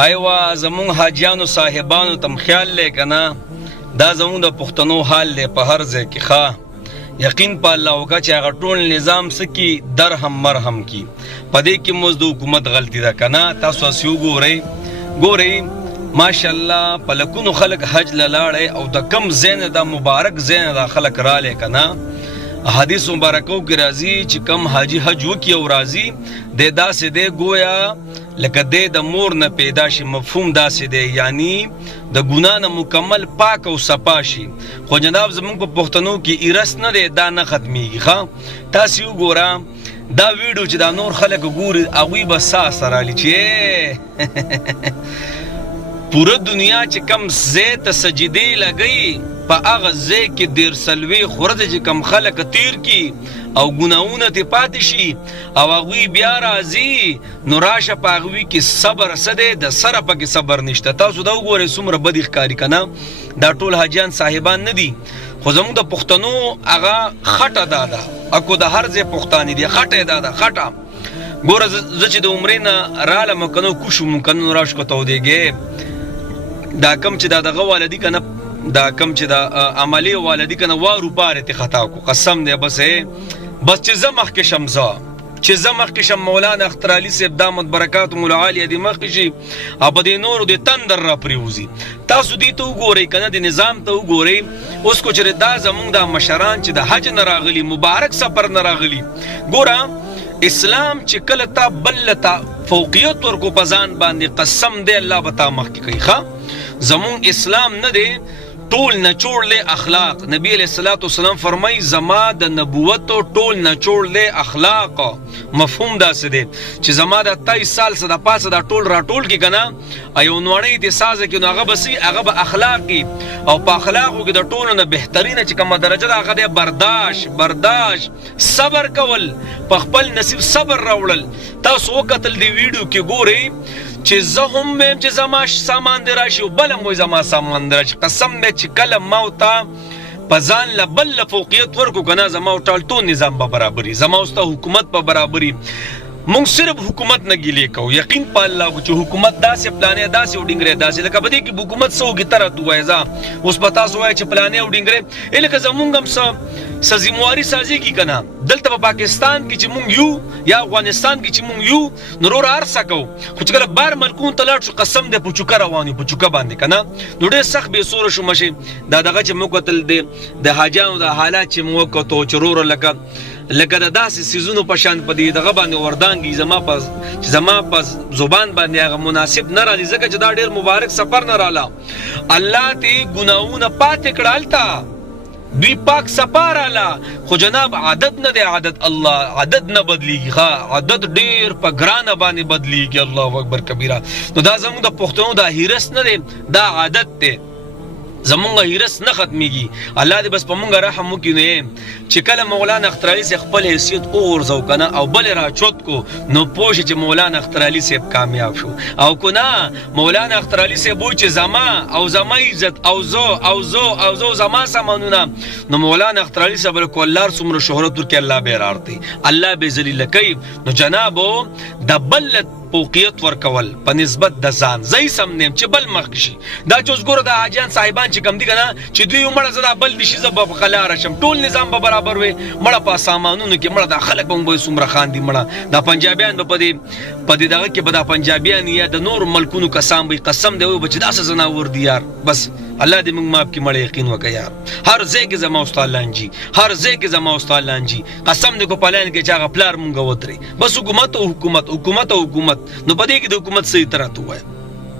ایوا زمون حاجیانو صاحبانو تم خیال لے کنا دا زمون د پښتنو حال لے په هر ځای کې ښه یقین په الله وکړه چې هغه ټول نظام سکی درهم مرهم کی پدې کې موږ د حکومت غلطی ده کنا تاسو سیو ګورئ ماشاءالله په لکونو خلک حج لاړې او د کم زین د مبارک زین د خلک را لې کنا حدیث مبارکو کې راځي چې کم حاجی حج وکي او راځي د داسې دی گویا لکه د مور نه پیدا شي مفهوم داسې دی یعنی د ګناه نه مکمل پاک او صفا شي خو جناب زمونږ په پښتنو کې ایرس نه دی دا نه ختمیږي ښه تاسو وګورئ دا ویډیو چې دا نور خلک ګوري هغوی به ساه سره علي چې پوره دنیا چې کم ځای ته سجدې لګوي په هغه ځای کې دېر څلوېښت ورځې چې کم خلک تیر کي او ګناهونه ترې پاتې شي او هغوی بیا راځي نو راشه په هغوی کې صبر څه دی د سره پکې صبر نشته تاسو دا وګورئ څومره بدې ښکاري که نه دا ټول حاجیان صاحبان نه دي خو زموږ د پښتنو هغه خټه دا ده اکو د هر ځای پښتانه دي خټه یې دا ده خټه ګوره زه چې د عمرې نه رالم که نه کوشم که نه راشو که تودېږې دا کم چې دا دغه والدي که نه دا کم چې دا عملی والدي که نه وارو پارې ته خطا کو قسم دی بس چې زه مخکې شم چې زه مخکې شم مولانا اختر علي صاحب دامت برکات مولا عالیه دې مخکې شي او په دې نورو د تندر را پرېوځي تاسو دې ته وګورئ که نه د نظام ته وګورئ اوس کو چېرې دا زمونږ دا مشران چې د حج نه راغلي مبارک سفر نه راغلي ګوره اسلام چې کله تا بل ته فوقیت ورکو په ځان باندې قسم دی الله به تا مخکې کوي ښه زمون اسلام نه دی ټول نچوړ له اخلاق نبی علیہ الصلوۃ والسلام فرمای زما د نبوت ټول نچوړ له اخلاق مفهوم دا څه دی چې زما د 23 سال څخه د پاسه دا ټول راټول کی کنه ایو نوړی د سازه کې نو هغه به اخلاقی او په اخلاقو کې د ټولو نه بهترینه چې کومه درجه ده هغه د برداشت صبر کول په خپل نصیب صبر راوړل تاسو وکتل دی ویډیو کې ګورئ چې زه هم ویم چې زما سامان دی راشي او بل هم وایي زما سامان دی راشي قسم دی چې کله ما ورته په ځان له بل له فوقیت ورکو که نه زما ټول نظام به برابري زما اوس ته حکومت به برابري مونږ صرف حکومت نه ګیلې کوو یقین په الله چې حکومت داسې پلانې داسې وډینګرې داسې لکه په دې کې حکومت څه وکړي ته راته ووایه ځه اوس به تاسو وایئ چې پلانې وډینګرې لکه زمونږ هم څه ذمواري سازېږي که نه دلته په پاکستان کې چې مونږ یو یا افغانستان کې چې مونږ یو نو وروره هر څه کوو خو چې کله بهر ملکونو ته لاړ شو قسم دی په چوکه روان یو په چوکه باندې که نه نو ډېر سخت بېسوره شو مشي دا دغه چې موږ کتل د حاجیانو د حالات چې موږ وکتو چې وروره لکه د داسې سیزونو په شان په دې دغه باندې وردانګي زما په زبان باندې هغه مناسب نه راځي ځکه چې دا ډېر مبارک سفر نه راله الله ته ګناهونه پاتې کړه هلته دوی پاک صفا راله خو جناب عادت نه دی عادت الله عادت نه بدلیږي ښه عادت ډېر په ګرانه باندې بدلیږي الله اکبر کبیره نو دا زموږ د پښتنو دا هیرس نه دی دا عادت دی زمونږ هیرس نه ختمیږي الله دې بس په مونږ رحم وکړي نو چې کله مولانا اختر علي صاحب خپل حیثیت وغورځو که نه او بل راچوت کو نو پوه شي چې مولانا اختر علي صاحب کامیاب شو او که نه مولانا اختر علي صاحب وایي چې زما عزت او زه زما سامانونه نو مولانا اختر علي صاحب له کولار څومره شهرت ورکړي الله به یې راړتي الله به یې ذلیله کوي نو جنابو د بل فوقیت ورکول په نسبت د ځان زه یې سم نیم چې بل مخکې شي دا چې اوس ګوره د حاجیان صاحبان چې کم دي که نه چې دوی مړه زه دا بل دي شي زه به په قلاره شم ټول نظام به برابر وي مړه په سامانونو کې مړه دا خلک به مو به څومره خاندي مړه دا پنجابیان به په دې دغه کې به دا پنجابیان یا د نورو ملکونو کسان به قسم دی وایي به چې داسې زناور دي یار بس الله دې موږ ماف کړي مړه یقین وکړه یار هر ځای کې زما استاد لانجي هر ځای کې زما استاد لانجي قسم دې کو پلان کې چې هغه پلار مونږ ودرې بس حکومت نو په دې کې د حکومت صحیح طرح ته ووایه